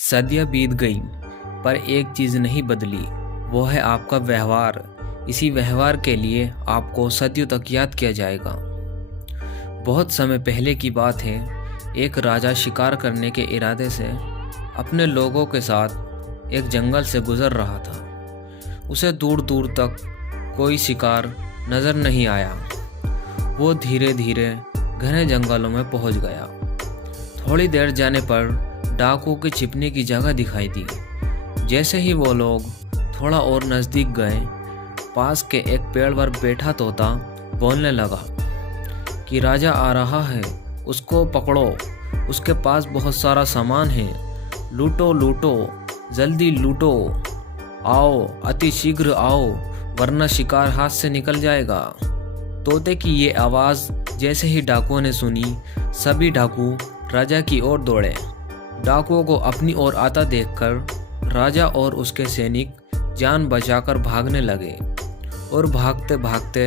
सदियाँ बीत गई पर एक चीज़ नहीं बदली, वो है आपका व्यवहार। इसी व्यवहार के लिए आपको सदियों तक याद किया जाएगा। बहुत समय पहले की बात है, एक राजा शिकार करने के इरादे से अपने लोगों के साथ एक जंगल से गुजर रहा था। उसे दूर दूर तक कोई शिकार नज़र नहीं आया। वो धीरे धीरे घने जंगलों में पहुंच गया। थोड़ी देर जाने पर डाकुओं की छिपने की जगह दिखाई दी। जैसे ही वो लोग थोड़ा और नज़दीक गए, पास के एक पेड़ पर बैठा तोता बोलने लगा कि राजा आ रहा है, उसको पकड़ो, उसके पास बहुत सारा सामान है, लूटो लूटो, जल्दी लूटो, आओ, अति शीघ्र आओ, वरना शिकार हाथ से निकल जाएगा। तोते की ये आवाज़ जैसे ही डाकुओं ने सुनी, सभी डाकू राजा की ओर दौड़े। डाकुओं को अपनी ओर आता देखकर राजा और उसके सैनिक जान बचाकर भागने लगे और भागते भागते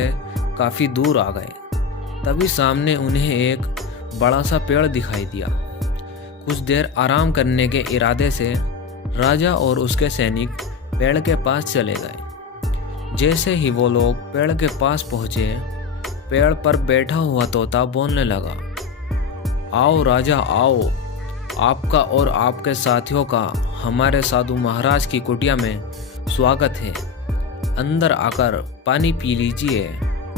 काफ़ी दूर आ गए। तभी सामने उन्हें एक बड़ा सा पेड़ दिखाई दिया। कुछ देर आराम करने के इरादे से राजा और उसके सैनिक पेड़ के पास चले गए। जैसे ही वो लोग पेड़ के पास पहुँचे, पेड़ पर बैठा हुआ तोता बोलने लगा, आओ राजा आओ, आपका और आपके साथियों का हमारे साधु महाराज की कुटिया में स्वागत है। अंदर आकर पानी पी लीजिए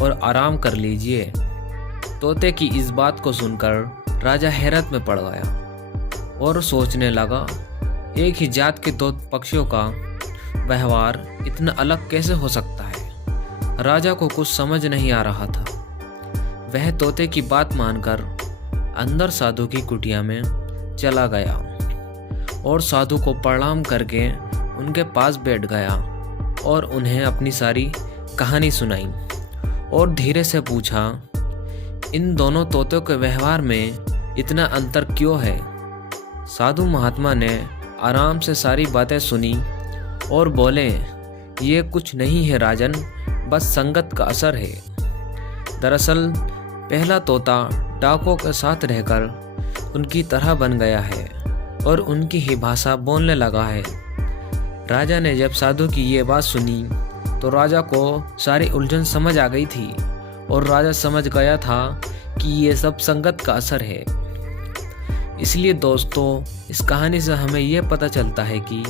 और आराम कर लीजिए। तोते की इस बात को सुनकर राजा हैरत में पड़ गया और सोचने लगा, एक ही जात के दो पक्षियों का व्यवहार इतना अलग कैसे हो सकता है। राजा को कुछ समझ नहीं आ रहा था। वह तोते की बात मानकर अंदर साधु की कुटिया में चला गया और साधु को प्रणाम करके उनके पास बैठ गया और उन्हें अपनी सारी कहानी सुनाई और धीरे से पूछा, इन दोनों तोतों के व्यवहार में इतना अंतर क्यों है। साधु महात्मा ने आराम से सारी बातें सुनी और बोले, ये कुछ नहीं है राजन, बस संगत का असर है। दरअसल पहला तोता डाकुओं के साथ रहकर उनकी तरह बन गया है और उनकी ही भाषा बोलने लगा है। राजा ने जब साधु की ये बात सुनी तो राजा को सारी उलझन समझ आ गई थी और राजा समझ गया था कि ये सब संगत का असर है। इसलिए दोस्तों, इस कहानी से हमें यह पता चलता है कि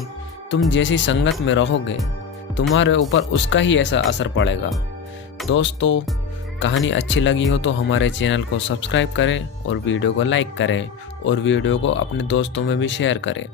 तुम जैसी संगत में रहोगे, तुम्हारे ऊपर उसका ही ऐसा असर पड़ेगा। दोस्तों, कहानी अच्छी लगी हो तो हमारे चैनल को सब्सक्राइब करें और वीडियो को लाइक करें और वीडियो को अपने दोस्तों में भी शेयर करें।